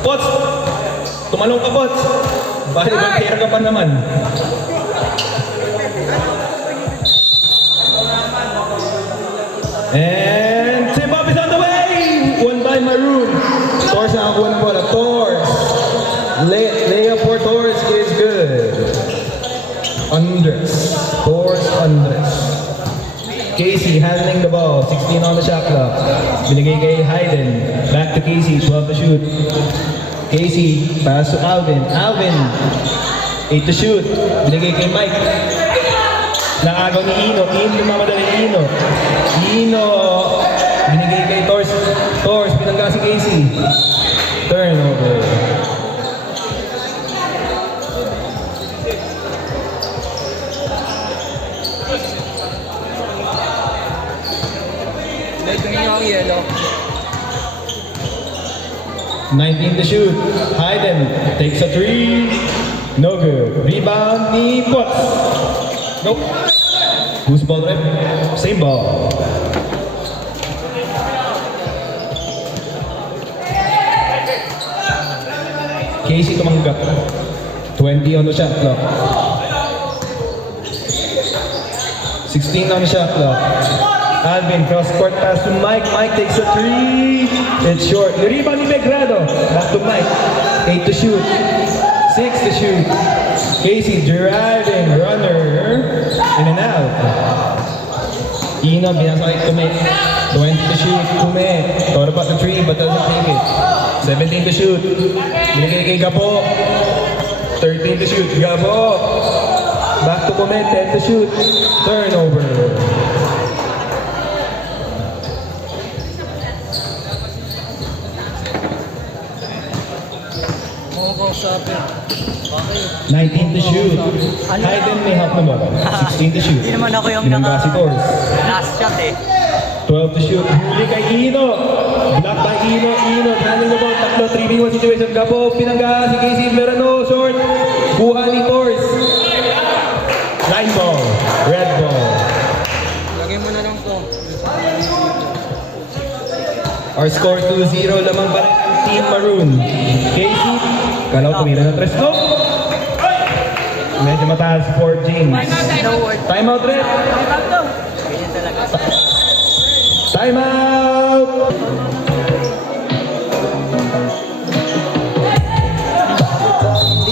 Pots! Tumalong ka, Pots! Bakit pera ka pa naman? And tip-up is on the way! One by Maroon. Torres na ako ng bola. Torres. Layup for Torres is good. Andres. Torres Andres. Casey handling the ball. 16 on the shot clock. Binigay kay Hayden. Back to Casey. 12 to shoot. Casey. Pass to Alvin. Alvin. 8 to shoot. Binigay kay Mike. Nakagaw ni Ino. Lumamadali Ino. Ino. Binigay kay Torres. Torres. Pinangga si Casey. Turnover. Tingin nyo ang yellow. 19 to shoot. Hayden takes a 3. No good. Rebound ni Potts. Nope. Who's ball rep? Same ball. Casey tumanggap. 20 on the shot clock. 16 on the shot clock. Alvin, cross-court pass to Mike. Mike takes a 3. It's short. The rebound ni Megrado. Back to Mike. 8 to shoot. 6 to shoot. Casey driving. Runner. In and out. Ino, binasakit Kume. 20 to shoot. Kume. Thought about the 3 but doesn't take it. 17 to shoot. Binigay kay Gapo. 13 to shoot. Gapo. Back to Kume. 10 to shoot. Turnover. Okay. 19 to shoot. Hayden may half na ball. 16 to shoot. Hindi naman ako yung Binangga si Torres. last shot eh. 12 to shoot. Huli kay Ino. Block by Ino. Ino handling the ball. Tatlo 3v1 situation. Gapo. Pinangga si Casey Verano. Short. Kuha ni Torres. Line ball. Red ball. Lagay mo na lang to. Our score 2-0. Lamang pa rin ang Team Maroon. Casey. Kalaw tumira ng 3. No. Medyo mataas for James. No word. Time out red. Ganyan talaga. Time out.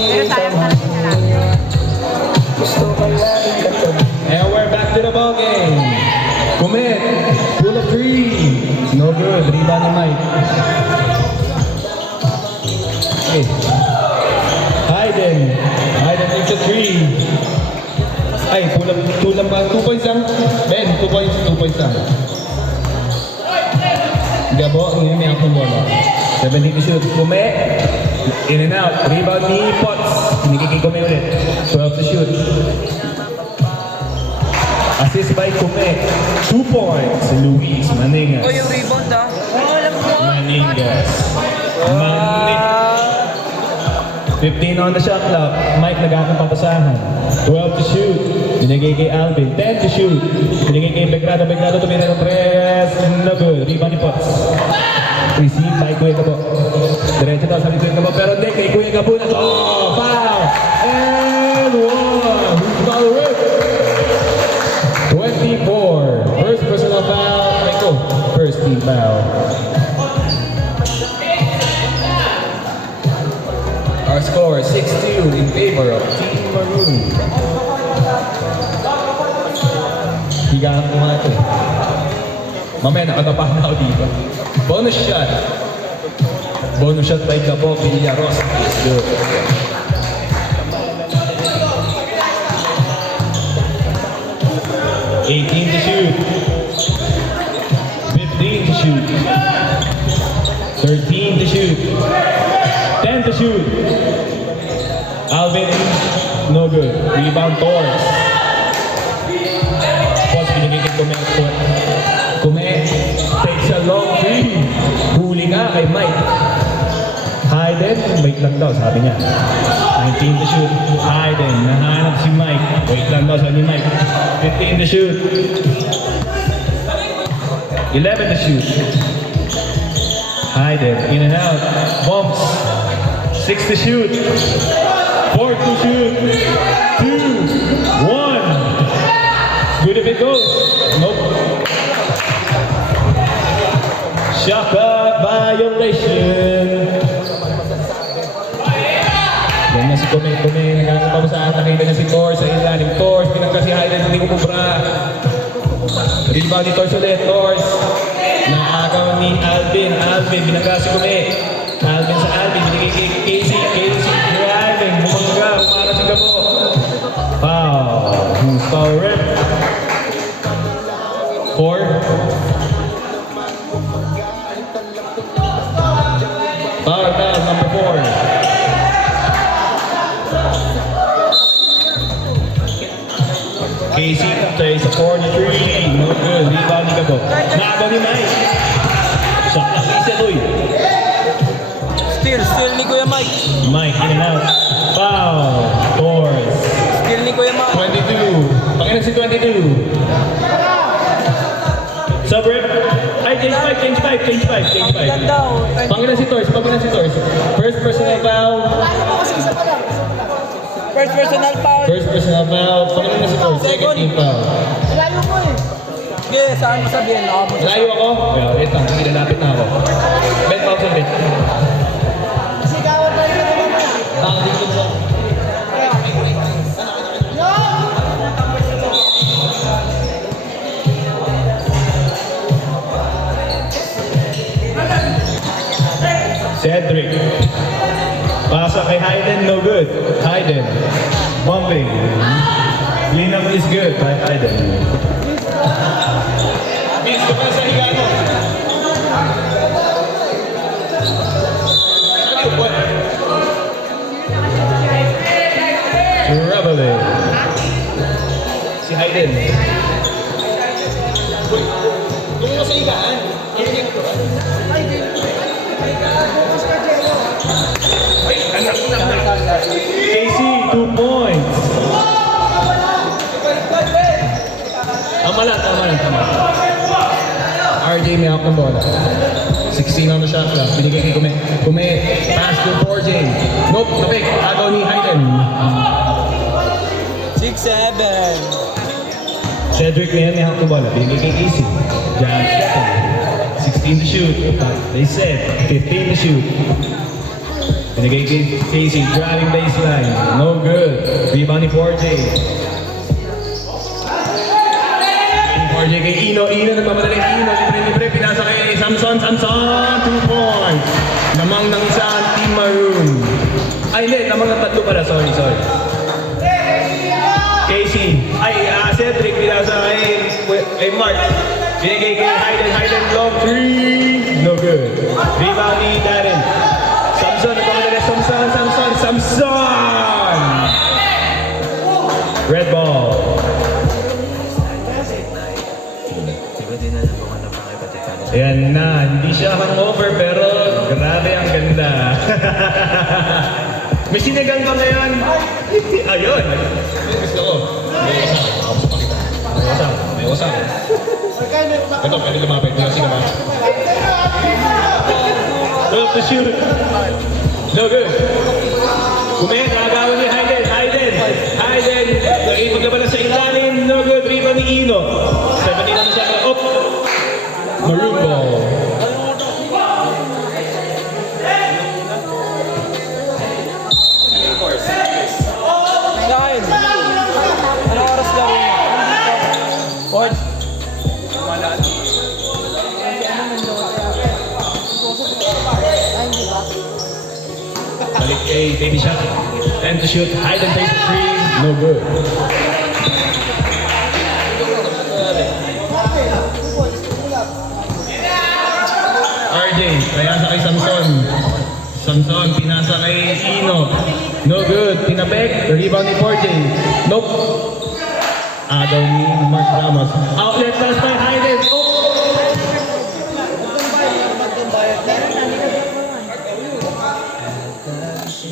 Pero sayang talaga na lang. And we're back to the ball game. Commit. Pull of 3. No good. Rebound ni Mike. Okay. Hayden. Hayden takes a 3. Ay, pull up. 2 lang ba? 2 points lang. Ben, 2 points. 2 points lang. Gabo, ngayon may akong bola. 17 to shoot. Kume. In and out. Rebound ni Potts. Hinigigay Kume ulit. 12 to shoot. Assist by Kume. 2 points. Luis Maningas. Oh, yung rebound ah. Oh, alam ko. Maningas. 15 on the shot clock. Mike nag-aakong papasahan. 12 to shoot. Binigay kay Alvin. 10 to shoot. Binigay kay Begrado. Begrado tumira ng 3. No good. Rebound ni Potts. Receive by Kuya Gabo. Diretso daw sa Kuya Gabo. Pero hindi kay Kuya Gabo na to. Oh, foul! And 1. Who's foul with? 24. First personal foul. Eko. First team foul. Our score 6-2 in favor of Team Maroon. Higaan ko nga ito. Mamaya nakatapahan na ako dito. Bonus shot. Bonus shot by Gabo Villaros. Let's go. $18 to shoot. 15 to shoot. 13 to shoot. 10 to shoot. Alvin, no good. Rebound Torres. Pots binigay kay Kume. Kume takes a long 3. Huli ka kay Mike. Hayden, wait lang daw, sabi niya. 19 to shoot. Hayden, nahanap si Mike. Wait lang daw, sabi ni Mike. 15 to shoot. 11 to shoot. Hayden, in and out. Bumps. 6 to shoot. 4 to shoot. 2, 1. Good if it goes. Nope. Shot clock violation. Yan na si Kume. Nagkakita mo sa nakita niya si Torres sa ilalim. Torres, pinagkasihay na hindi kumubra. Rebound ni Torres ulit. Torres. Naagaw ni Alvin. Alvin, binagka si Kume. Alvin sa Alvin. Binigay kay Casey. Casey driving. Bumangga. Umara si Gabo. Foul. Who's foul rep? 4. Foul now, number 4. Casey takes a 4-3. No good. Rebound ni Gabo. Naagaw ni Mike. Sa isa doy. Steal ni Kuya Mike. Mike in and out. Foul. Torres. Steal ni Kuya Mike. 22. Panginoon si 22. Sub-rep. Ay, change 5. Ganda oh. Panginoon si Torres. First personal foul. First personal foul. Panginoon si Torres. Second team foul. Layo mo eh. Sige, saan mo sabihin? Layo ako. Well, wait lang. Nilalapit na ako. Ben, foul sa Ben. Sigawan mo rin naman na. Dito sa... Cedric. Pasa kay Hayden, no good. Hayden. Bumping. Cleanup is good by Hayden. Miss, ito pa sa higa mo. Traveling. Si Hayden. Kung mo sa higaan, Casey, 2 points. Tama lang. RJ may hawak ng bola. 16 on the shot clock. Binigay kay Kume. Pass to 4J. Nope, napik. Agaw ni Hayden. 6-7. Cedric na yan may hawak ng bola. Binigay kay Casey. Jam second. 16 to shoot. They said 15 to shoot. Binigay kay Casey, driving baseline. No good. Rebound ni 4J. 4J kay Ino. Nagmamadali kay Ino. Libre. Pinasa kay Samson. 2 points. Lamang ng isa ang Team Maroon. Ay, hindi. Lamang ng tatlo pala. Sorry. Casey. Cedric. Pinasa kay Mark. Binigay kay Hayden. Long 3. No good. Rebound ni Darren. Samson! Red ball. Ayan na, hindi siya hangover pero grabe ang ganda. May sinigang ka ngayon. Ayun. Gusto ko. May usap. Ito, pwede lumapit. May usap naman. 12 to shoot. No good. Kumain, nakagawa ni Hayden. Nakipag na pala sa ilalim. No good. Rebound ni Ino. 17 ang siya. Up. Maroon ball. Nine. Ano oras gawin niya? What? Balik kay Baby Shot. 10 to shoot. Hayden takes the 3. No good. RJ, pinasa kay Samson. Pinasa kay Ino. No good. Pinabek. Rebound ni 4J. Nope. Agaw ni Mark Ramos. Outlet pass by Hayden. Oh!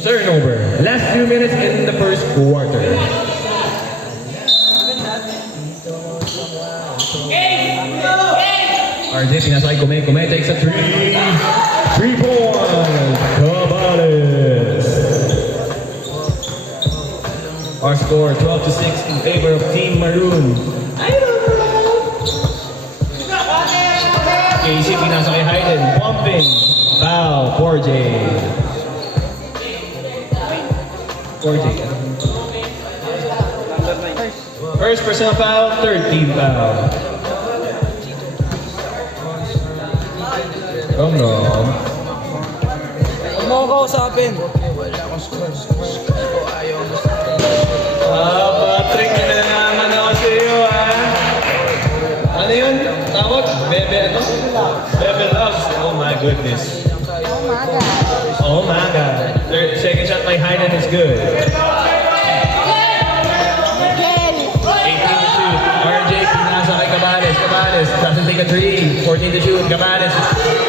Turnover. Last 2 minutes in the first quarter. RJ, pinasa kay Kume takes a 3. 3 points. Cabales. score 12-6 in favor of Team Maroon. Casey, pinasa kay Hayden. Bumping. Foul. 4J. 4J. First personal foul, third team foul. Oh no. Huwag mo ko kausapin. Patrick, nalalaman ako sa iyo, ha? Ano yun? Tawag? Bebe, ano? Bebe loves. Oh my goodness. Oh my God. Third, second shot by Hayden is good. 18 to shoot. RJ, pinasa kay Cabales. Cabales doesn't take a three. 14 to shoot. Cabales.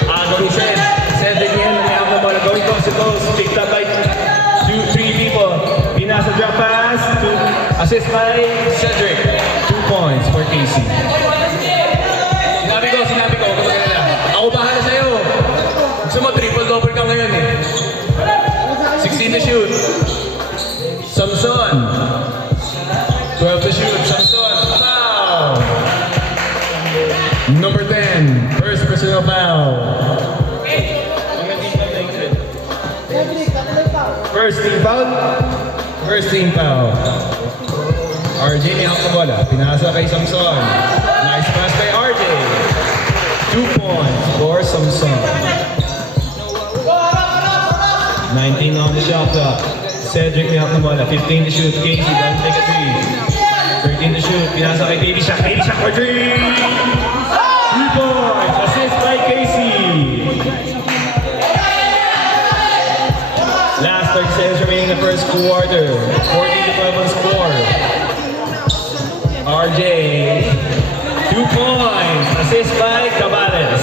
Agony said. Said again, may out the ball. Going coast to coast. Picked up by three people. Pinasa drop pass. Assist by Cedric. 2 points for Casey. Sinabi ko. Huwag ka magalala. Ako bahala sa'yo. Gusto mo, triple-double ka ngayon eh. 16 to shoot. Samson. 12 to shoot. Samson. Foul. Number 10. First personal foul. First team foul. First team foul. RJ may out the bola. Pinasa kay Samson. Nice pass by RJ. 2 points for Samson. 19 on the shot clock. Cedric may out the bola. 15 to shoot. Casey doesn't take a three. 13 to shoot. Pinasa kay Baby Shaq. Baby Shaq for three. 3 points. Assist by Casey. Last 30 seconds remaining in the first quarter. 14 to 12 on score. RJ. 2 points. Assist by Cabales.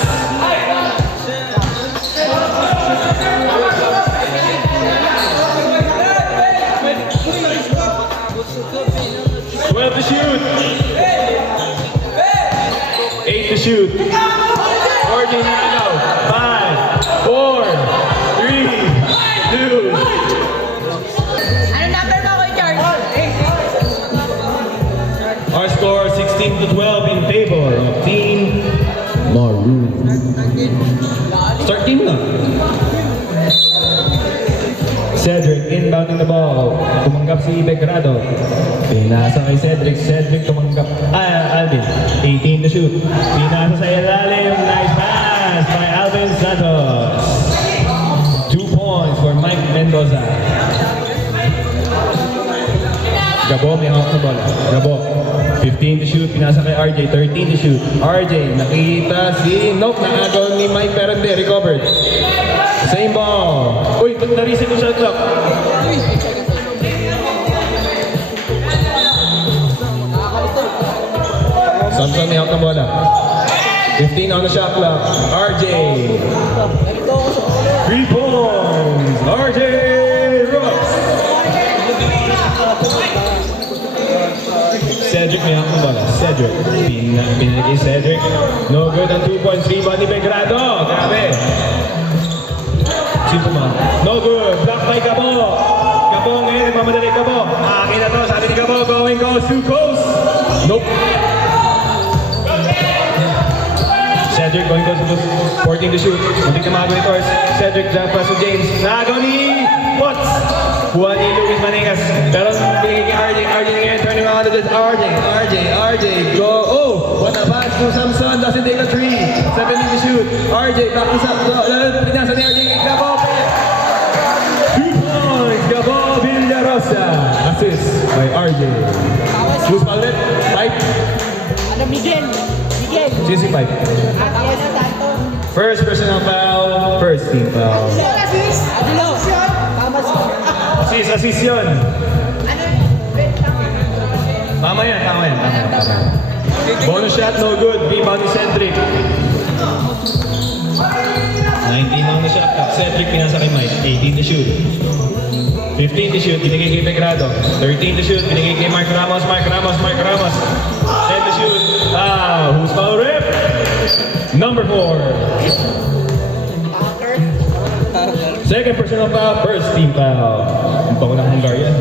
To shoot. 8 to shoot. 14 now go. 5, 4, 3, 2. Ano number mo ko, George? Our score 16 to 12 in favor of Team Maroon. Start team na. Cedric inbounding the ball. Tumanggap si Begrado. Pinasa kay Cedric. Cedric tumanggap. Alvin. 18 to shoot. Pinasa sa ilalim. Nice pass by Alvin Santos. 2 points for Mike Mendoza. Gabo may hawak na bola. Gabo. 15 to shoot. Pinasa kay RJ. 13 to shoot. RJ. Nakita si Nope. Nakagaw ni Mike pero hindi. Recovered. Same ball. Uy, na-reset yung shot clock. Samson may hawak na bola. 15 on the shot clock. RJ. 3 points. RJ Rooks. Cedric may hawak na bola. Cedric. Pinagay Cedric. No good ang 2 points. Rebound ni Begrado. Grabe. No good. Block by Gabo. Gabo ngayon. Nagmamadali Gabo. Akin na to. Sabi ni Gabo. Going coast to coast. Nope. Cedric going coast to coast. 14 to shoot. Muntik na mga ito. Cedric jump pass to James. Nagaw ni Potts. Kuha ni Luis Manegas. Pero pinigay kay RJ. RJ ngayon. Turning around to this. RJ. Go. Oh. What a pass to Samson. Doesn't take a three. 17 to shoot. RJ. Back this up. Pinasa ni RJ. Gabo. 2 points. Gabo Villarosa. Assist by RJ. Who's fouled it? 5. Ano, Miguel? Sino si 5? First personal foul. First team foul. Adilo. Assist yun. Tama yan. Bonus shot, no good. Rebound ni Cedric. 19 lang na shot. Cedric pinasa kay Mike. 18 to shoot. 15 to shoot, binigay kay Begrado. 13 to shoot, binigay kay Mark Ramos. 10 to shoot. Who's foul rip? Number 4. Second personal foul, first team foul. Ang bango ng Hungarian.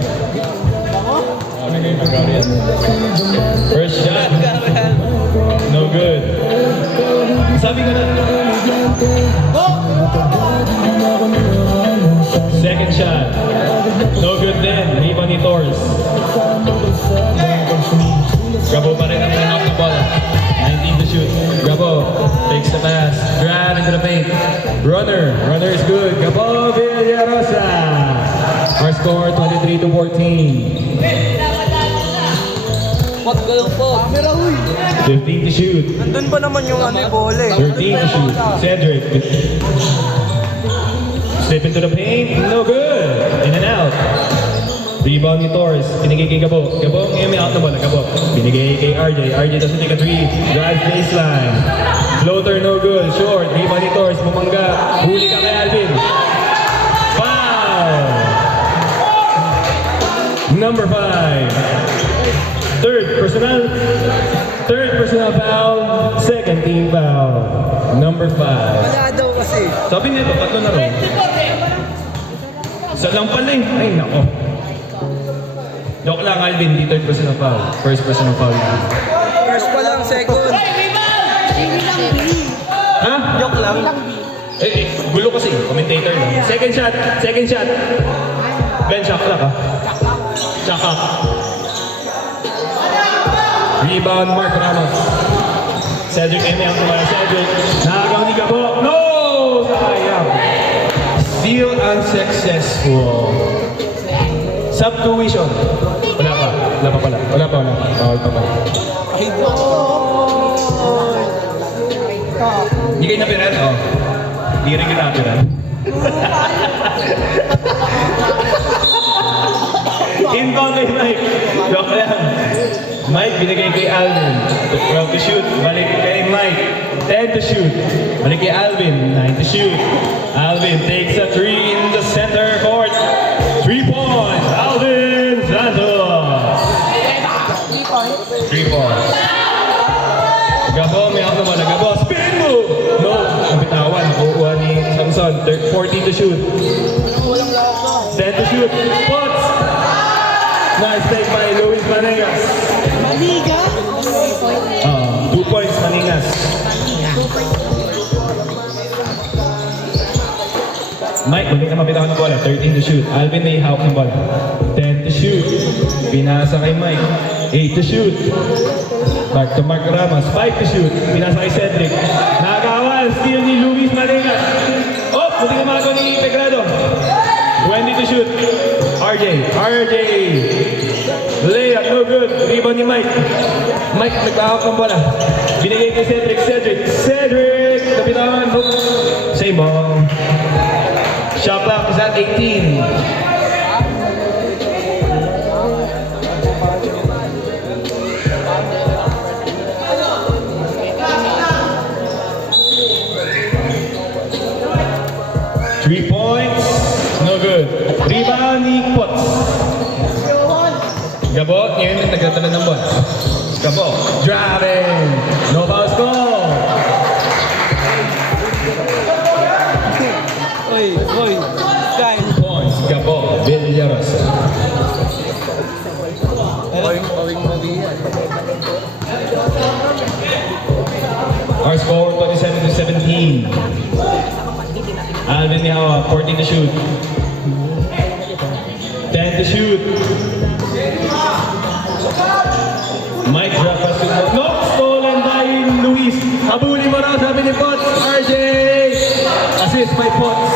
Gregorian. First shot. No good. Sabi ko na. Second shot. No good then. Rebound ni Torres. Gabo pa rin ang hawak ng bola. 19 to shoot. Gabo takes the pass. Drive into the paint. Runner. Runner is good. Gabo Villarosa. Our score 23 to 14. What galong po? 15 to shoot. Nandun pa naman yung ano, bola eh. 13 to shoot. Cedric. Slip into the paint. No good. In and out. Rebound ni Torres. Binigay kay Gabo. Gabo, may out na bola. Gabo. Binigay kay RJ. RJ doesn't take a three. Drive baseline. Floater, no good. Short. Rebound ni Torres. Mamangga. Huli ka kay Alvin. Foul. Number 5. Third personal foul. Second team foul. Number 5. Wala daw kasi. Sabi nito, tatlo na rin. Isa lang pala eh. Ay, nako. Joke lang, Alvin. Di third personal foul. First personal foul. First pa lang, second. Ha? Joke lang. Gulo kasi. Commentator lang. Second shot. Ben, shot clock ha. Shot clock. Rebound, Mark Ramos. Cedric Eme ang tumaya. Cedric. Nakagaw ni Gabo. No! Sayang. Still unsuccessful. Subtuition. Wala pa. Wala pa. Bawal pa pala. Hindi kayo napiran? Oh. Hindi rin kayo napiran. Inbound kay Mike. Joke lang. Mike, binigay kay Alvin. 12 to shoot. Balik kay Mike. 10 to shoot. Balik kay Alvin. 9 to shoot. Alvin takes a 3 in the center court. 3 points. Alvin Santos. 3 points. Gabo, may ako naman na Gabo. Spin move! No. Ang bitawan. Nakukuha ni Samson. 14 to shoot. 10 to shoot. Pots! Nice take by Luis Manegas. 2 points, Manegas. Mike, balik na mabitawan ng bola. 13 to shoot. Alvin may hawak ng bola. 10 to shoot. Pinasa kay Mike. 8 to shoot. Back to Mark Ramos. 5 to shoot. Pinasa kay Cedric. Nakakawan. Steal ni Luis Manegas. Oh! Buti ka magawa ni Pegrado. 20 to shoot. RJ. Layup, no good. Rebound ni Mike. Mike, nagpahawak ng bola. Binigay kay Cedric. Napitawan. Same ball. Shot clock is at 18. Three points. No good. Rebound ni Potts. Gabo, ngayon nagtatala ng bola. Gabo, driving. No foul score. Oy. Guys. Points, Gabo, Villarosa. Our score 27 to 17. Alvin Mihawa, 14 to shoot. 10 to shoot. Mike drop pass to no, stolen by Luis. Habuli mo raw, sabi ni Potts. RJ. Assist by Potts.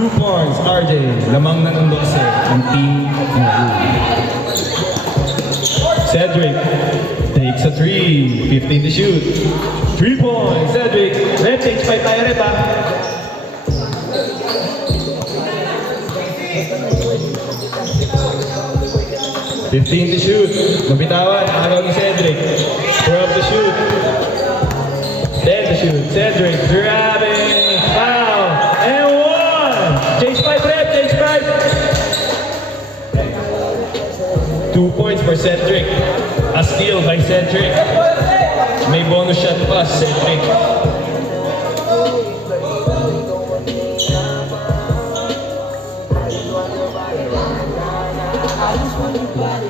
2 points, RJ. Lamang na ng bokse ng team ng Blue. Cedric takes a 3. 15 to shoot. 3 points, Cedric. Rep, takes 5 tayo rep ha. $15 to shoot. Mabitawan. Agaw ni Cedric. 12 to shoot. 10 to shoot. Cedric grabbing. Foul. And 1. Change 5 rep. Change 5. 2 points for Cedric. A steal by Cedric. May bonus shot pa, Cedric. Ayos mo yung body.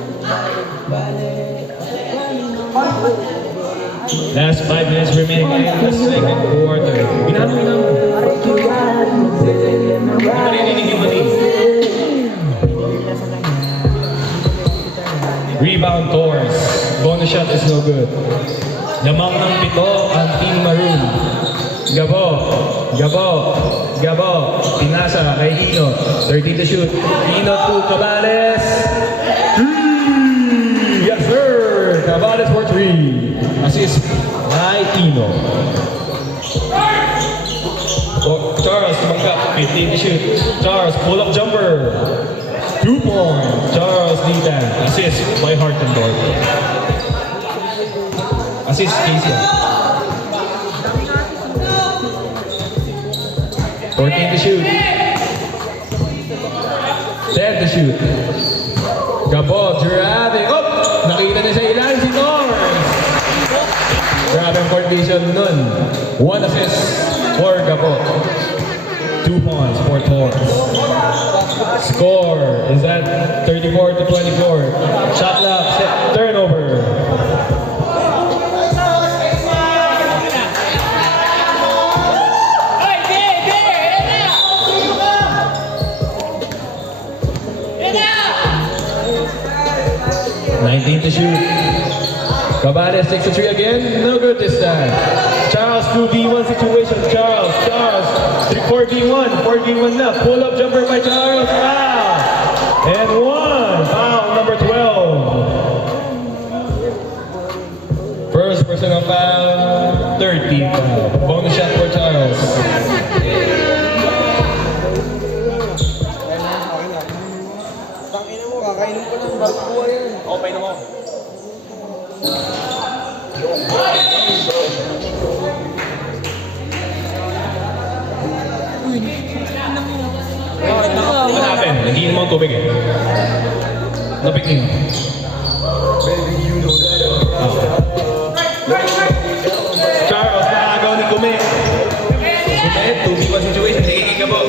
Last 5 minutes remaining in the second quarter. Binano. Hindi marinig yung mali. Rebound Torres. Bonus shot is no good. Lamang ng 7 ang Team Maroon. Gabo. Pinasa kay Ino. 30 to shoot. Ino to Cabales. 3! Yes sir! Cabales for 3. Assist by Ino. Charles tumanggap. 15 to shoot. Charles pull-up jumper. 2 points. Charles Litan. Assist by Hartendorf. Assist Casey. 14 to shoot. 10 to shoot. Gabo, driving. Oh! Nakita na sa ilalim si Torres. Grabe ang coordination nun. 1 assist for Gabo. 2 points for Torres. Score is at 34 to 24. Shot clock, turnover. Oy, there! 19 to shoot. Cabales takes a 3 again. No good this time. Charles 2v1 situation. Charles. 4v1. 4v1 na. Pull up jumper by Charles. Foul. And 1. Foul number 12. First personal foul. 13 foul. Bonus shot for Charles. Tangina mo, kakainom ko ng barbuwa yan. Okay, painom mo. What happened? Nagiinom mo ang tubig eh. Napik niyo. Charles, nakagaw ni Kume. Kume, 2v1 situation. Nagiging ka po.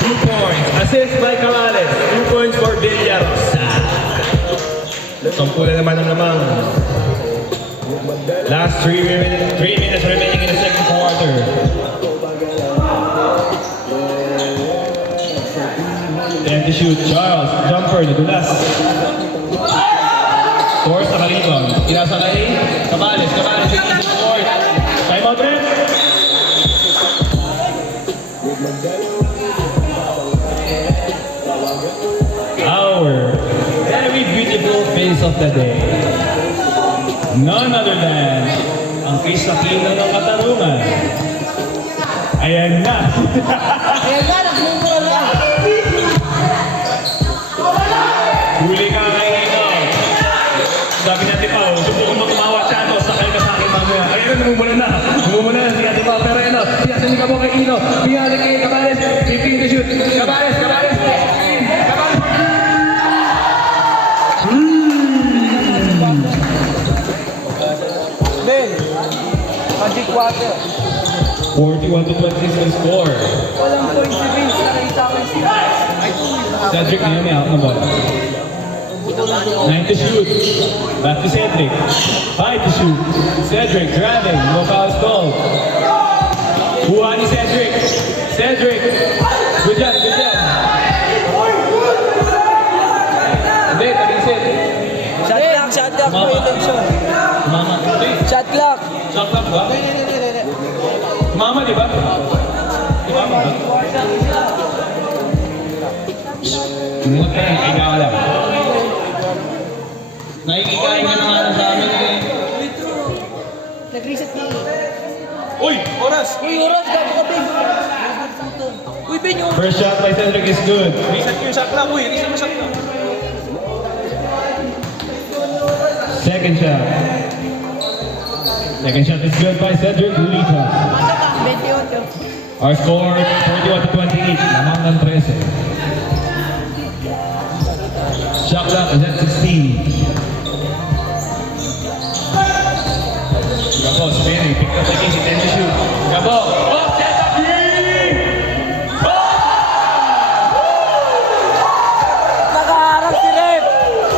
2 points. Assist by Cabales. 2 points for Villarosa. Sampula naman ang lamang. Last 3 minutes remaining in the second quarter. And to shoot, Charles, jumper, nadulas. Torres nakalibang. Kinasa kay Cabales, yung easy score. Time out rin. Our very beautiful face of the day. None other than ang face na kinang ng katarungan. Ayan na. Ayan nga, nagmumula. Huli ka kay Ino. Sabi ni Ate Pao, subukan mo tumawa Chato, sakay ka sa akin mamaya. Ayun, namumula na si Ate Pao. Pero Ino, piyasin ka mo kay Ino. Piyasin kay Cabales, 15 to shoot. Cabales. Ben, magic water. 41 to 26 ang score. Walang point si Vince, nakita ko siya. Cedric na yun, may out na ball. 9 to shoot. Back to Cedric. 5 to shoot. Cedric driving. No foul called. Kuha ni Cedric. Good job. Hindi, pag-isip. Shot clock po election. Mama. Shot clock. Shot clock ba? Mama, di ba? Di ba? Tumut ka na, ikaw lang. Nakikikain ka na nga sa amin eh. Nag-reset na. Uy! Oras! Uy, oras, gago ka, Ben. Uy, Ben, yung... First shot by Cedric is good. Reset ko yung shot clock. Uy, reset mo shot clock. Second shot. Second shot is good by Cedric Ulita. 28. Our score, 41 to 28. Lamang ng 13. Shot clock is at 16. Gabo, spinning. Pick up the case. 10 to shoot. Gabo. Oh, set up three! Nakaharap si Rep.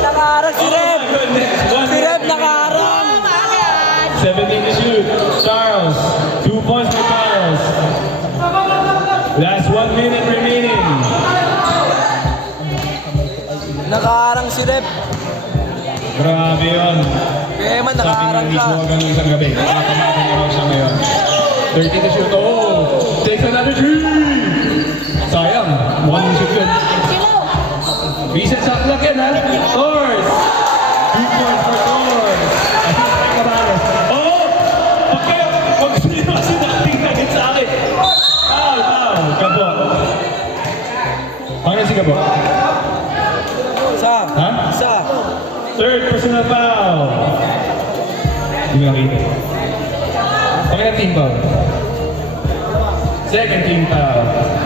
Nakaharap si Rep. Goodness. Si Rep nakaharap. 17 to Nakaharang si Rep. Grabe yun. Kaya man, Sabi ni nakaharang Luis ka. Morgan nung isang gabi. Nakakamakan na raw siya ngayon. 30 to shoot. Oh! Takes another three! Sayang. Mukhang yung shoot yun. Recent shot clock yan, ha? Torres! 2 points for Torres. Assist by Cabanes. Oh! Okay! Huwag sila kasi dating nagit sa akin. Foul! Foul! Gabo. Ano si Gabo? Isa. Ha? Isa. Third personal foul. Hindi mo nakita. Okay na team foul. Second team foul.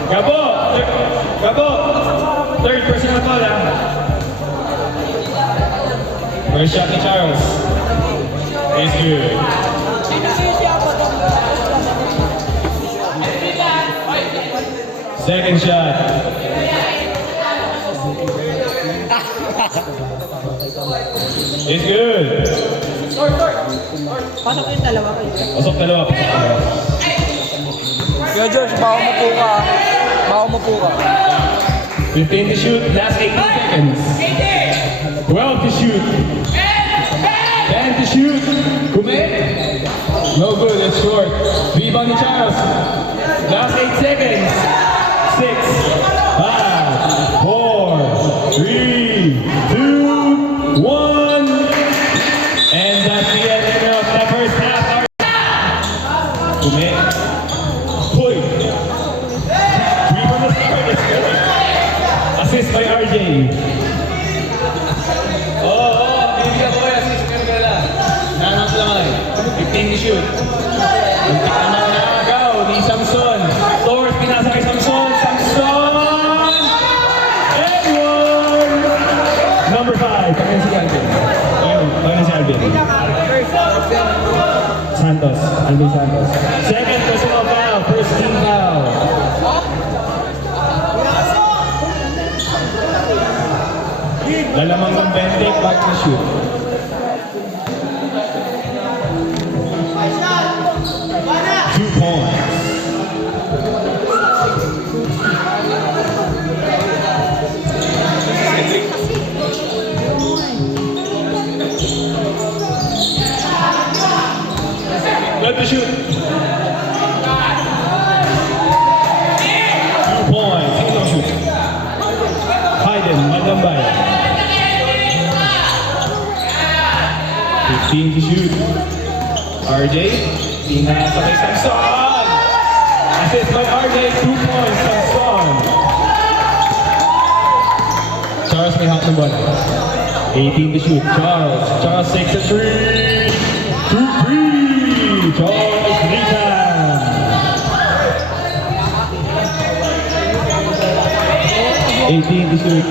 Gabo! Gabo! Third personal foul, ha? First shot ni Charles. Is good. Second shot. It's good. Pasok yung dalawa kayo. Pasok dalawa. Kuya George, baka umupo ka. Baka umupo ka. 15 to shoot, last 18 seconds. 12 to shoot. 10 to shoot. Kume? No good, it's short. Rebound ni Charles. Last 8 seconds. 6, 5, 4, 3, 2, 1. And that's the end of the first half. Kume? Hoy! Rebound na start. Assist by RJ. Oo, bibigyan ko kayo assist. Pero kaya nanap lang ay. 15 to shoot. Muntik naman nakagaw ni Samson. Torres pinasa kay Samson. Samson! And one! Number 5. Pagkain si Alvin. Ayun, pagkain si Alvin. Santos. Alvin Santos. Second personal foul. First team foul. Lalamang ng 20, back to shoot. Two points. Let the shoot. 2 points. Single shoot. Hayden, Magambay. 15 to shoot. RJ, pinasa kay Samson. Assist by RJ, 2 points, Samson. Charles may hawak ng bola. 18 to shoot. Charles takes a 3. 2-3. Charles Nathan. 18 to shoot.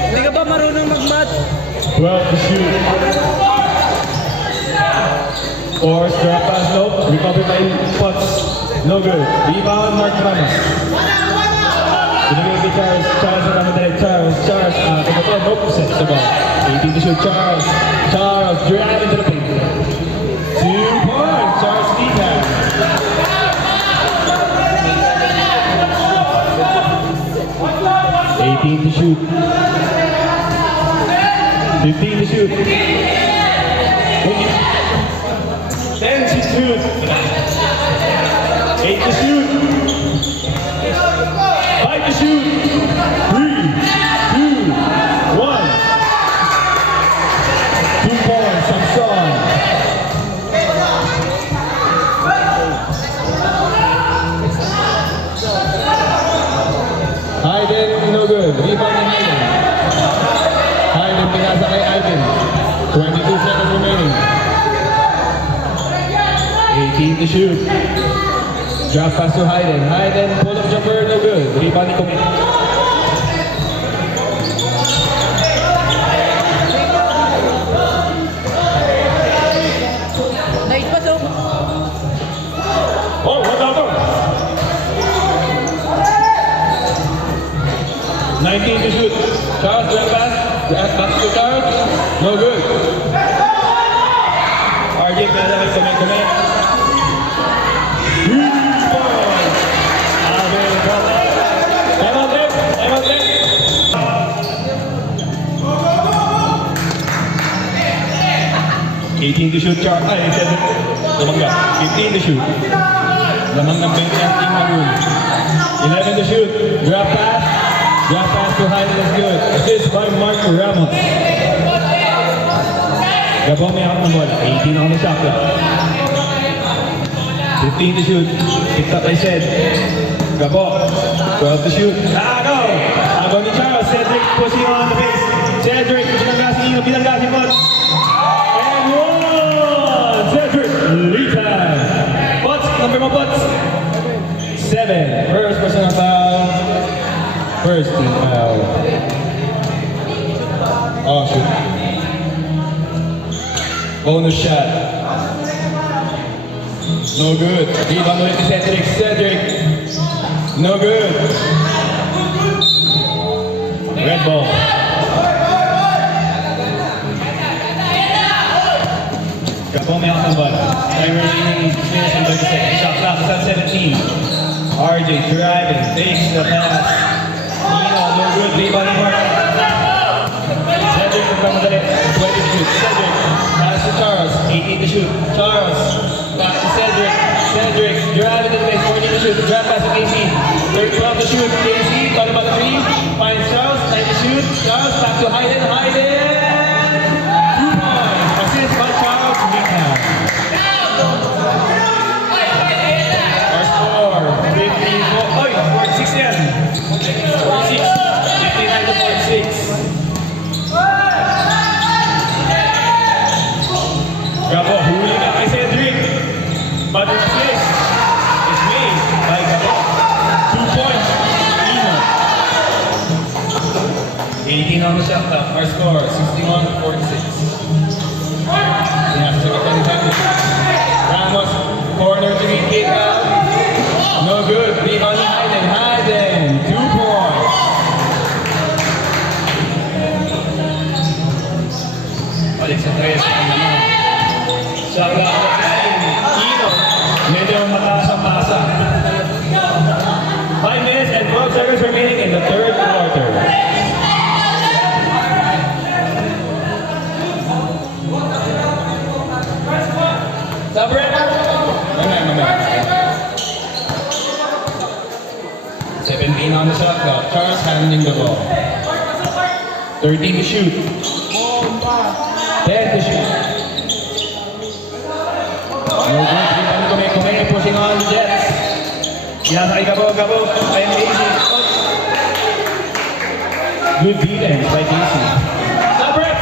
Hindi ka ba marunong mag-mat? 12 to shoot. Force drop pass, nope. Recovered by Potts. No good. Rebound, Mark Ramos. Binigay kay Charles. Charles na naman Charles. Ito, nope. Set sa ball. 18 to shoot. Charles, drive into the paint. 2 points. Charles Nathan. 18 to shoot. 15 to shoot. 10 to shoot. 8 to shoot. 5 to shoot. 3, 2, 1. 2 points. Samson. Hayden, no good. Rebound ni Hayden. Hayden pinasa kay Alvin. 22 seconds remaining. 18 to shoot. Drop pass to Hayden. Hayden, pull-up jumper, no good. Rebound ni Kume. Night pasok. Oh, what about 19 to shoot. Charles, drop pass. Back to Charles. No good. RJ, pinasa kay Kume. 3 points. Alvin, time out left. 18 to shoot, Char. Ay, 7. Lamangga. 15 to shoot. Lamangga bench ang team Maroon. 11 to shoot. Drop pass. Drop pass to Hyden is good. Assist by Marco Ramos. Gabon may out ng bola. 18 on the shot clock. 15 to shoot. Picked up by Sed. Gabon. 12 to shoot. No! Habang ni Charles. Cedric pushing on the base. Cedric. Pinanggasin mo. And one! Cedric. Lead time. Butts. Number mo, Butts. 7. First personal foul. First team foul. Oh, shoot. Bonus shot. No good. Rebound ulit ni Cedric. Cedric. No good. Red ball. Gabon may out ng ball. Time remaining 6 and 30 seconds. Shot clock is at 17. RJ driving. Takes the pass. Nino, no good. Rebound ni Mark. Cedric nagmamadali. 20 to shoot. Cedric. Pass to Charles. 18 to shoot. Charles. Back to Cedric. Cedric. Driving to the base. 14 to shoot. Drop pass to KC. 12 to shoot. KC. Ball about the 3. Finds Charles. 9 to shoot. Charles. Back to Hyden. Hyden. 2 points. Assist by Charles. Rebound. Our score. 54. Oy, 46 yan. 46. 59 to 46. Gabo, huli na kay Cedric. But the assist is made by Gabo. 2 points. Ino. 18 on the shot clock. Our score, 61 to 46. We have to get that. Ramos, corner 3 kick out. No good. Rebound ni Hyden. Hyden, 2 points. Balik sa 3. Ang naman. Shot clock at 16. Ino. Medyo mataas ang pasa. 5 minutes and 12 seconds remaining in the third quarter. Sabret! Mamaya. 17 on the shot clock. Charles handling the ball. 13 to shoot. 10 to shoot. No good. Kumay. Pushing on the Jets. Kinasakay Gabo. I am easy. Good defense by Casey. Sabret!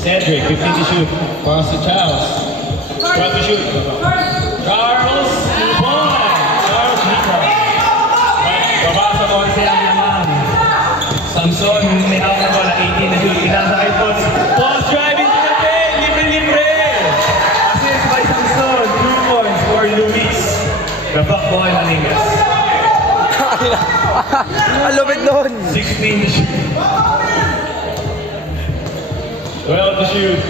Cedric, 15 to shoot. Pass to Charles. 12 to shoot. Charles, 2 points. Charles, rebound. Babasa mo kasi ang naman. Samson, may out na bola. 18 to shoot. Pinasakay Pots. Pots driving to the paint. Libre. Assist by Samson. 2 points for Luis. The fuckboy Maningas. Ang lupit nun. 16 to shoot. 12 to shoot.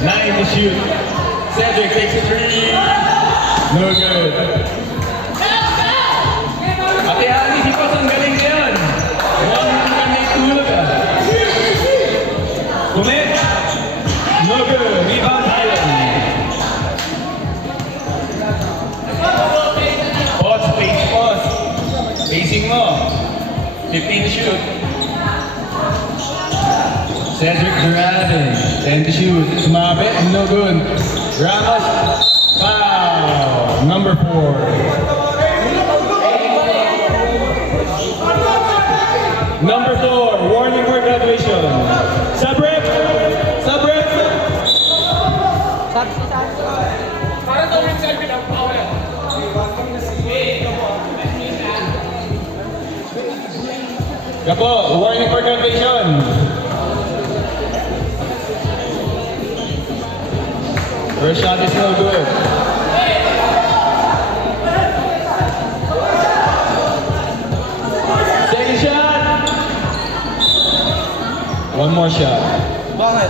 9 to shoot. Cedric takes a 3. No good. Ate Ali, hipas ang galing na yan. Huwag naman may tulog ah. Kumit. No good. Rebound Highland. Pause. Pacing mo. 15 to shoot. Cedric driving. 10 to shoot. Sumabit. No good. Ramos. Foul. Number 4. Number 4. Warning for graduation. Sabrep. Para daw rin sa'yo pinag-power. Gapo. Warning for graduation. First shot is no good. Second shot. 1 One more shot. Bakit?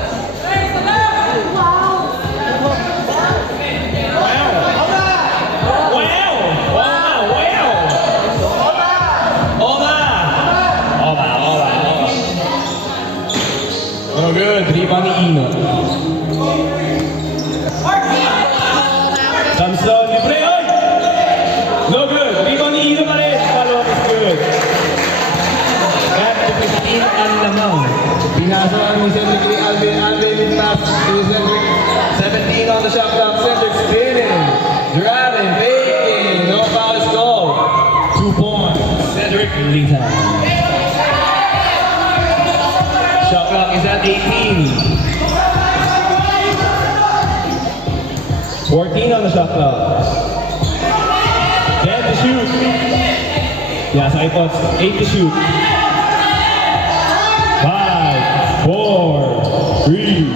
Oh, good. Rebound ni Ino. Samson, libre, oy! No good. Rebound ni Ino pa rin. Follow-up is good. Got to 15 ang lamang. Pinasa ni Cedric ni Alvin. Alvin with pass to Cedric. 17 on the shot clock. Cedric spinning. Driving, faking. No foul is called. 2 points. Cedric leads out. Shot clock is at 18. 14 on the shot clock. 10 to shoot. Yes, I thought 8 to shoot. 5, 4, 3,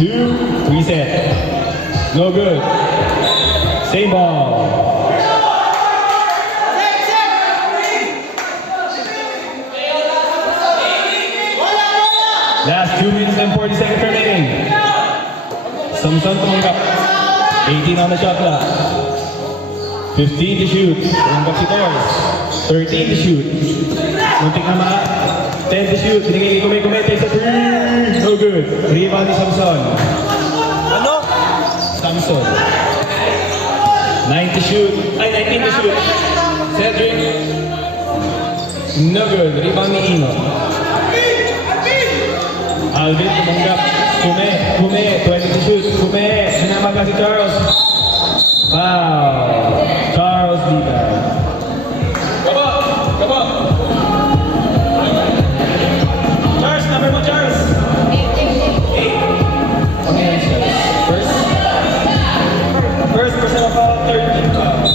2, reset. No good. Same ball. Last 2 minutes and 40 seconds remaining. Samson tumanggap. 18 on the shot clock. 15 to shoot. Tumanggap si Torres. 13 to shoot. Muntik na mga. 10 to shoot. Binigay ni Kume takes a 3. No good. Rebound ni Samson. Ano? Samson. 9 to shoot. Ay, 19 to shoot. Cedric. No good. Rebound ni Ino. Alvin tumanggap. Kume, 20 to shoot. Kume, sinamaga si Charles. Wow. Charles Dita. Kaba. Charles, number mo Charles. 8. Okay, first personal foul, third team foul.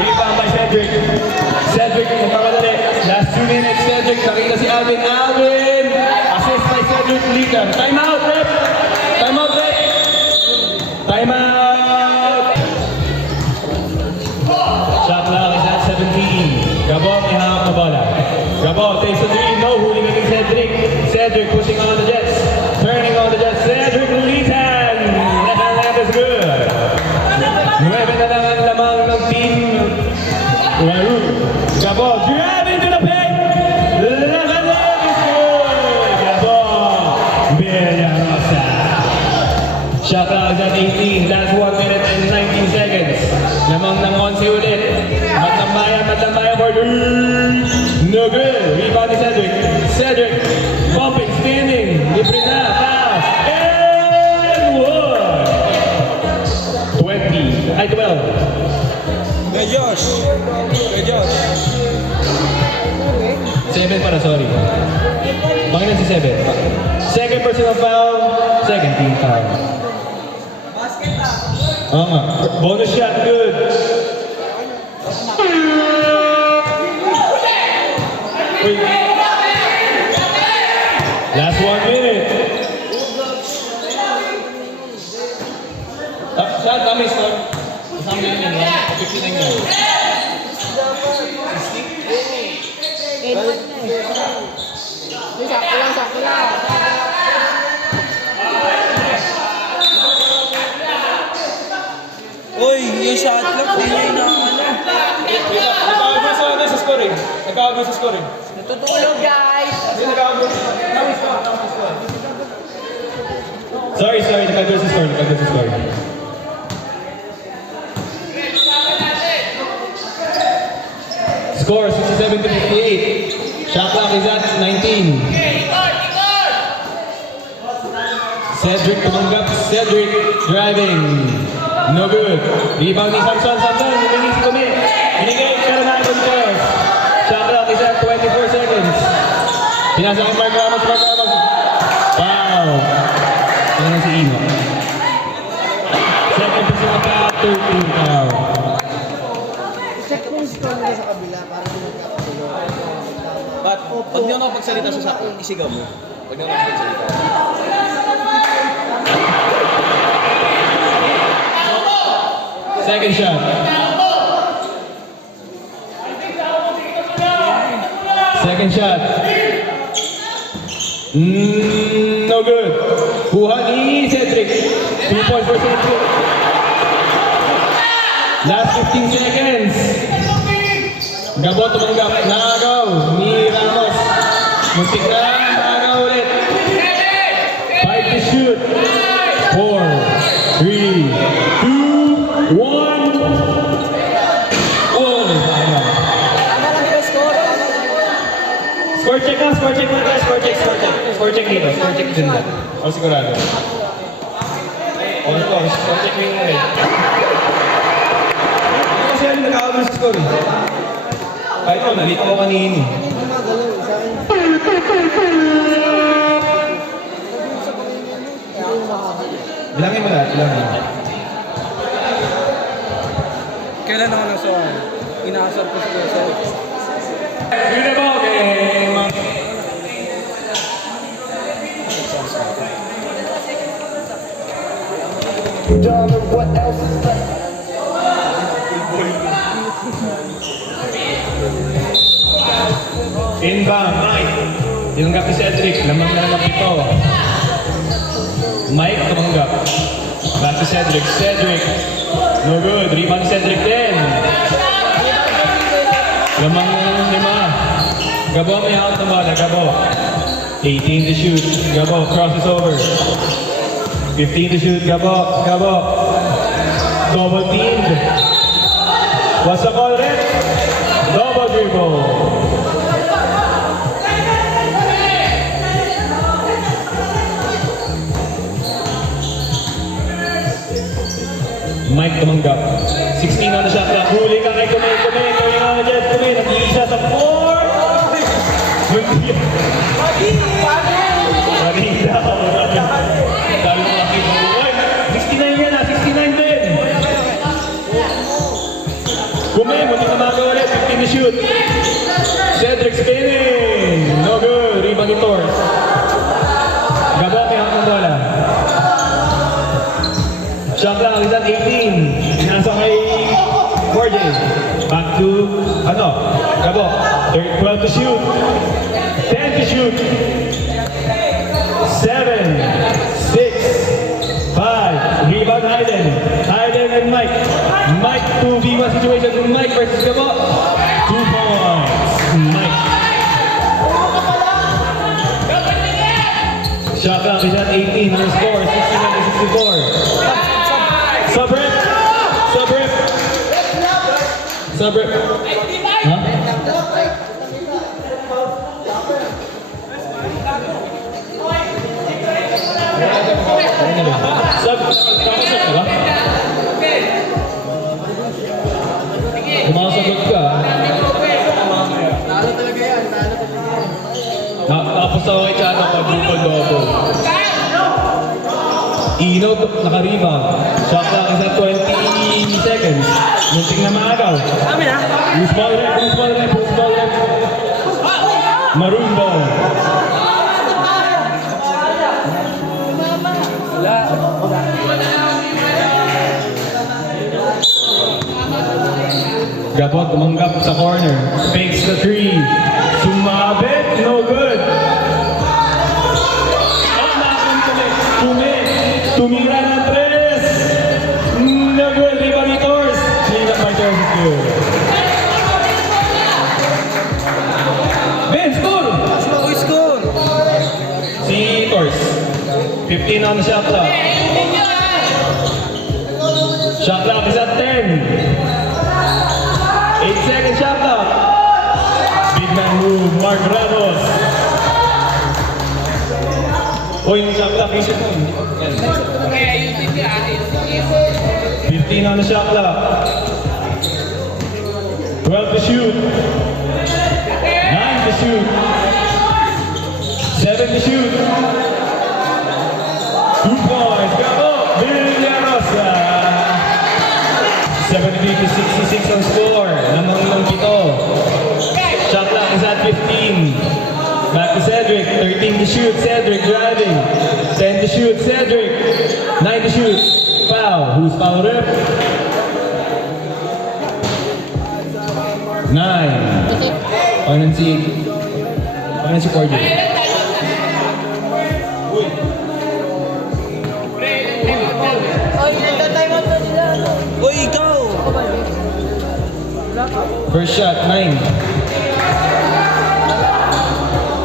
Rebound by Cedric. Cedric, magpapadali. Last 2 minutes, Cedric. Nakita si Alvin. Alvin! Assist by Cedric Lican. Time out, rep! Time out, rep! Time out! Shot clock is at 17. Gabo, may hawak na bola. Gabo takes a 3. No, huling agad Cedric. Cedric pushing on the Jets. Turning on the Jets. Cedric Lican. Left hand lamp is good. 9 na lang ang lamang ng team. Waru. Gabo, driving to the paint. Left hand lamp is good. Gabo. Villarosa. Shot clock is at 18. That's 1 minute and 19 seconds. Lamang ng 11 ulit. Matlambayan for 3. No good. Rebound ni Cedric. Cedric. Bumping, spinning. Libre na. Pass. And 1. 20. Ay, 12. Kay Josh. 7 para, sorry. Pangilan si 7. Second personal foul. Second team foul. Oo nga. Bonus shot, good. Wait. Last 1 minute. Shot, dami start. Kasama din yun, 59 yan. Sakto lang. Uy, yung shot clock, hindi na ano. Nagkakagulo sa scoring. Nagkakagulo sa scoring. Natutulog, guys. Hindi nagkakagulo. Sorry. Nagkagulo sa score. Score, 67 to 58. Shot clock is at 19. Cedric tumanggap. Cedric driving. No good. Rebound ni Samson. Humingi si Kume. Binigay, pero naibon ni Charles. Shot clock is at 24 seconds. Pinasa kay Mark Ramos. Wow. Ano si Ino. Second personal foul, 13 foul. Check mo yung score nila sa kabila para hindi magkakagulo. But, pag di ako nakapagsalita sa sakto, isigaw mo. Pag di ako nakapagsalita. Second shot. No good. Kuha ni Cedric. 2 points for Cedric. Last 15 seconds. Gabo tumanggap. Nagaw ni Ramos. Muntik na. Nagaw ulit. 5 to shoot. 4, 3, 2, 1. Oh, sayang. Tama lang yung score. Score check na, score check muna tayo, score check. Score check dito, score check din na. O sigurado. O ito, score check yung red. Kasi ano, nag-aabang sa score eh. Kahit ito, nalito ko kanina eh. Hindi gumagalaw. Sa akin, Bilangin mo lahat, bilangin. Kailan ako nasa inaasar ko sa Yun na ba? Okay. Darling, what else is left? Inbound, Mike. Tinanggap ni Cedric, lamang na naman ito. Mike tumanggap. Back to Cedric. Cedric. No good. Rebound ni Cedric din. Lamang na 5. Gabo may hawak ng bala. Gabo. 18 to shoot. Gabo crosses over. 15 to shoot. Gabo. Gabo. Double teamed. What's the call, Red? Double dribble. Mike tumanggap. 16 na shot clock. Huli ka kay Kumain. Kaya nga na dyan. Kumain. Nag-iisa sa 4. Mali daw. Dami mo nakita mo. Oy, 69 yan 69 din. Kumain. Muti na mga ulit. 15 to shoot. Cedric spinning. No good. Rebound ni Torres. Gabo may hawak ng bola. Shot clock is at 18. Nasa kay Jorge. Back to, Gabo. 12 to shoot. 10 to shoot. 7, 6, 5. Rebound Hayden. Hayden and Mike. Mike 2v1 situation. Mike versus Gabo. 2 points. Mike. Shot clock is at 18. Our score 69 to 64. Subrip! Subrip! Subrip! Ha? Kakasagot ka ba? Kumasagot ka. Talo talaga yan. Talo talaga yan. Tapos ako kay Chano quadruple-double. Ino naka-rebound. Shot clock is at 20 seconds. Munting na maagaw. Amin ha? Who's ball rep? Who's ball rep? Who's ball rep? Maroon ball. Wala. Gabot tumanggap sa corner. Fakes the 3. Sumabit. No good. Oh, nakakuntulit. Tumira ng 3. No good. Rebound ni Torres. Clean up by Torres is good. Ben, score! Who score? Si Torres. 15 on the shot clock. Shot clock is at 10. 8 seconds shot clock. Big man move, Mark Ramos. O yung shot clock, yung shot clock. 15 on the shot clock. 12 to shoot. 9 to shoot. 7 to shoot. 2 points. Gabo Villarosa. 73 to 66 on score. Lamang ng 7. Shot clock is at 15. Back to Cedric. 13 to shoot. Cedric driving. 10 to shoot. Cedric. 9 to shoot. Foul. Who's foul rep? 9. Paano si Cordy? First shot, 9.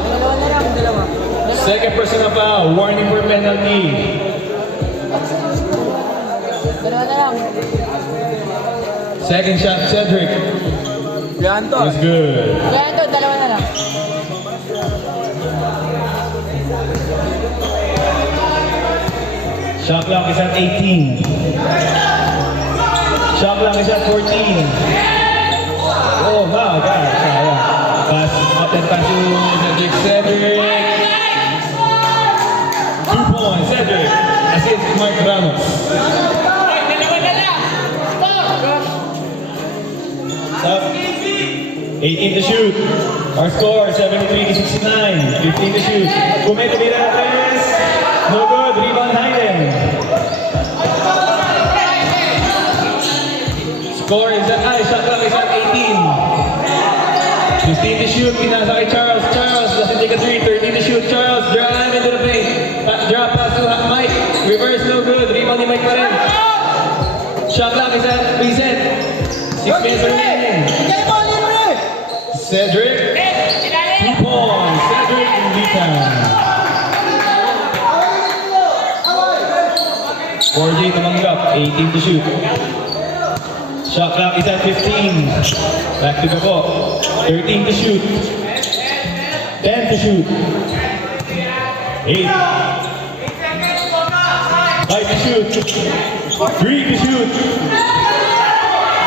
Dalawa na lang, dalawa. Second personal foul, warning for penalty. Dalawa na lang. Second shot, Cedric. Yan to. Is good. Kaya ito, dalawa na lang. Shot clock is at 18. Shot clock is at 14. Oh my God. Sayang. Pass, up and pass to Cedric. Cedric. 2 points. Cedric. Assist Mark Ramos. Up. 18 to shoot. Our score 73-69. 15 to shoot. Kumete tira na tres. No good. Rebound Hayden. Score is at shot clock is at 18. 15 to shoot. Pinasa kay Charles. Charles doesn't take a 3. 13 to shoot. Charles drive into the paint. Drop pass to Mike. Reverse no good. Rebound ni Mike pa rin. Shot clock is at reset. 6 minutes remaining. Cedric. 2 points. Cedric Lita. 4J tumanggap. 18 to shoot. Shot clock is at 15. Back to Gabo. 13 to shoot. 10 to shoot. 8. 5 to shoot. 3 to shoot.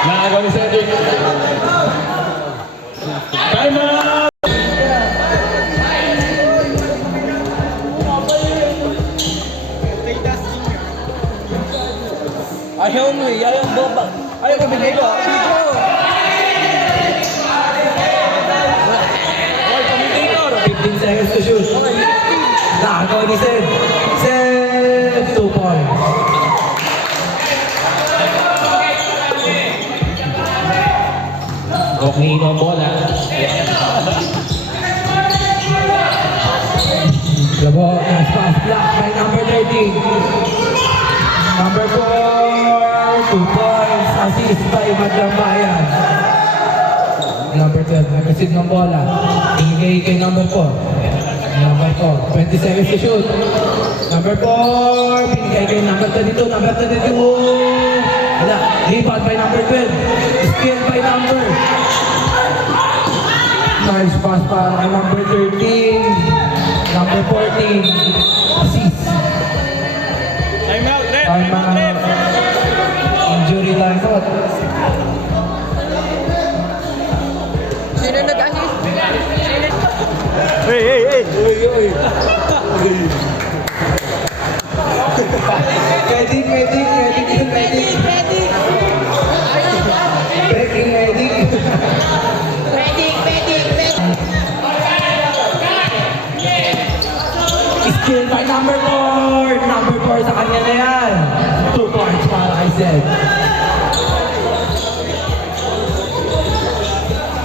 Nakagawa ni Cedric. Time out! Ayaw mo eh. Ayaw mo ba? Ayaw ko bigay ko. Video! Hoy, commentator! 15 seconds to shoot. Nakagawa ni Sed. Sed! 2 points. Okay, no bola. Gabo, last pass block by number 13. Number 4, 2 points. Assist by Magdambayan. Number 12, nag-receive ng bola. Ibigay kay number 4. Number 4, 20 seconds to shoot. Number 4, binigay kay number 32. Number 32. Wala, rebound by number 12. Steal by number. Nice pass para kay number 13. Number 14. Assist. Time out, ref! Time out. Injury time out. Sino nag-assist? Hey, hey, hey! Medic. Breaking medic. Skill by number 4. Number 4 sa kanya na yan. 2 points para kay Zed.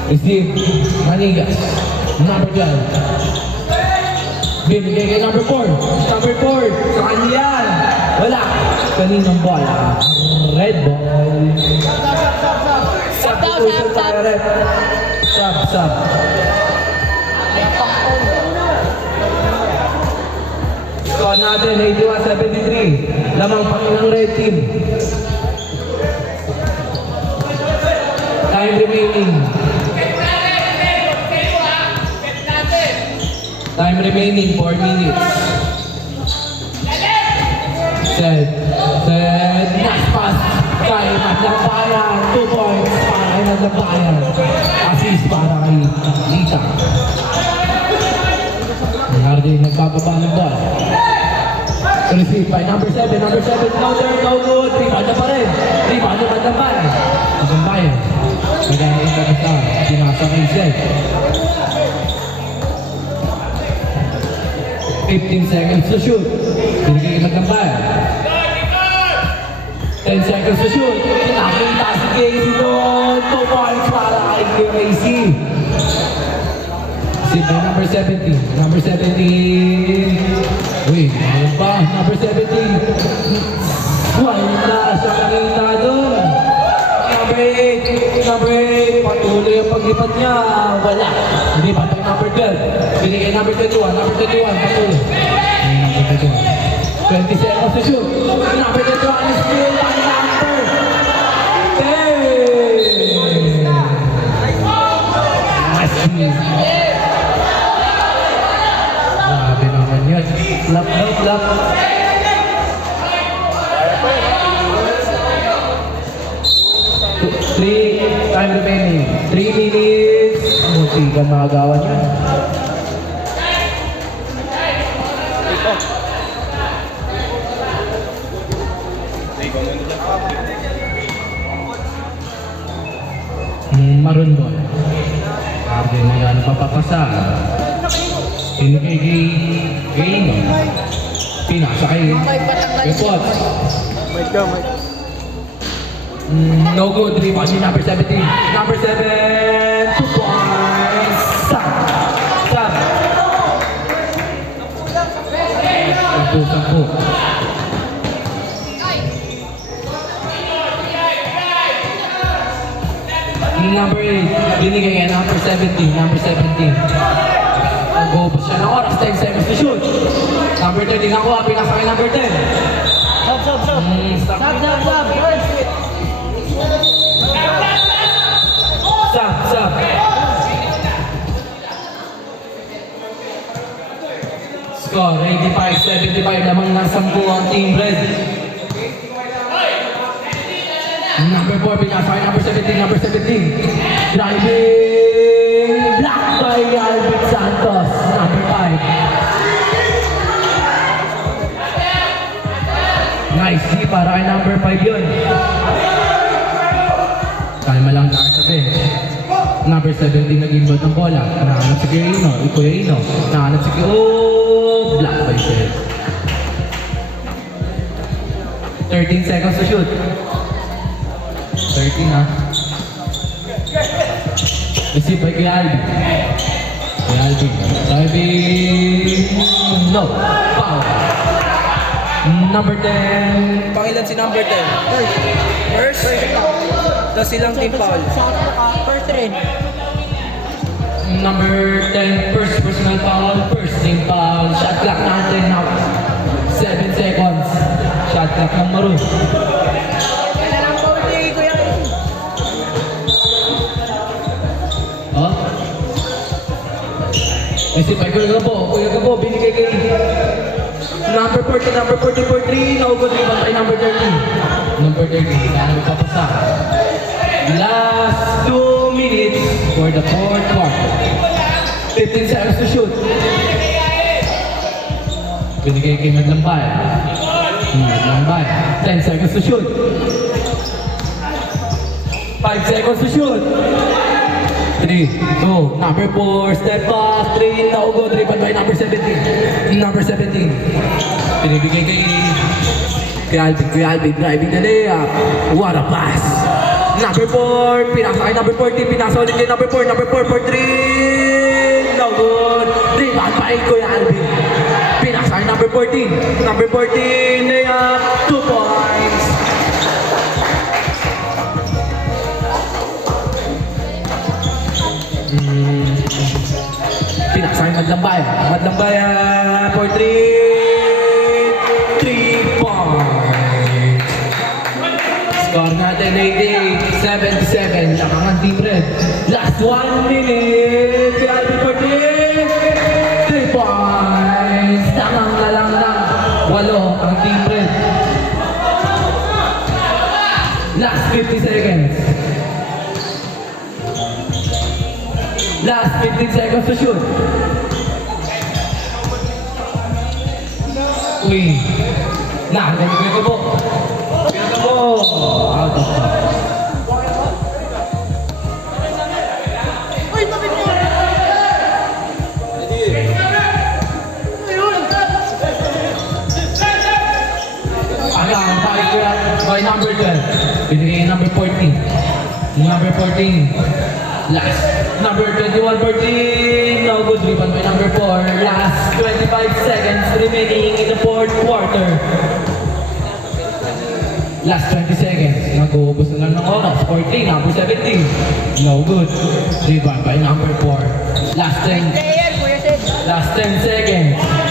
Receive. Manigas. Number 12. Binigay kay number 4. Number 4. Sa kanya yan. Wala. Kaninang bola. Red ball. Substitution tayo, rep. Sub. Score natin, 81-73. Lamang Panginoong Red Team. Time remaining. Time remaining, 4 minutes. Set. Next pass. Kay Magdambayan. 2 points para kay Magdambayan. Assist para kay Lita. Hardy nagbababa ng ball. Receive by number 7. Number 7, no good. Rebound na pa rin. Rebound na Magdambayan. Magdambayan. Magdambayan ka na sa pinasa kay Zed. 15 seconds to shoot. Binigay kay Magdambayan. 10 seconds to shoot. Nakita si Casey doon. 2 points para kay Casey. Sit by number 17. Number 17. Wait, ano ba? Number 17. Wala na siya kanina doon. Number 8. Number 8. tuloy ang paglipat niya. Wala. Hindi pa ito number 12. Binigay number 21. Number 21. Patuloy. Number 21. 20 seconds to shoot. Number 21 is still on number 10. Nice. Grabe naman yun. Clap daw, clap. Time remaining. 3 minutes. Munti ka makagawan yun. Maroon ball. Sabi na nga napapapasa. Pinigay no. Pinasa kay Reports. Mic daw, mic. No good, rebound si number 17. Number 7, 2 points. Sam. Sampu. Number 8, binigay kay number 17. Nag-ubos siya ng oras, 10 seconds to shoot. Number 13 nakuha, pinasa kay number 10. Sub. Sub. Score, 85-75 lamang ng 10 ang Team Red. Number 4, pinasa kay number 17. Driving, blocked by Alvin Santos. Number 5. Nice G para kay number 5 yun. Kalma lang tayo sa bench. Number 17 nag-inbound ng bola. Nahanap si Kuya Rino. Nahanap si block by Shed. 13 seconds to shoot. 13 ha. Receive by Kuya Alvin. Driving. No. Foul. Number 10. Pangilan si number 10? First? Tapos silang team foul. First rin. Number 10, first personal foul, first team foul. Shot clock natin now. 7 seconds. Shot clock ng Maroon. Oh? Kasi pa Kuya Gabo, binigay kay number 40, number 43, naugod rebound kay number 13. Number 13, sana magpapasa. Last 2 minutes for the fourth quarter. 15 seconds to shoot. Binigay kay Madlambay. 10 seconds to shoot. 5 seconds to shoot. 3, 2, number 4, step back, 3, naugod, rebound by number 17. Number 17. Binibigay kay Alvin, driving the layup. What a pass. Number 4, pinasa kay number 14, pinasa ulit kay number 4 for 3. Naugod, rebound by Kuya Alvin. Pinasa kay number 14. Number 14, layup, 2 points. Pinaksa kay Madlambay for 3 points. Score natin 88-77. Lamang ang Team Red. Last 1 minute. Alvin for 3 points. Tamang na lang ng 8 ang Team Red. Last 50 seconds. Last 15 seconds to shoot. Uy. Nakaganda ko yung gabo. Out of bounds. By number 12. Binigay number 14. Number 14. Last. Number 21, 14. No good rebound by number 4. Last 25 seconds remaining in the fourth quarter. Last 20 seconds. Nag-uubos na lang ng oras. for 3, number 17. No good. Rebound by number 4. Last 10 seconds.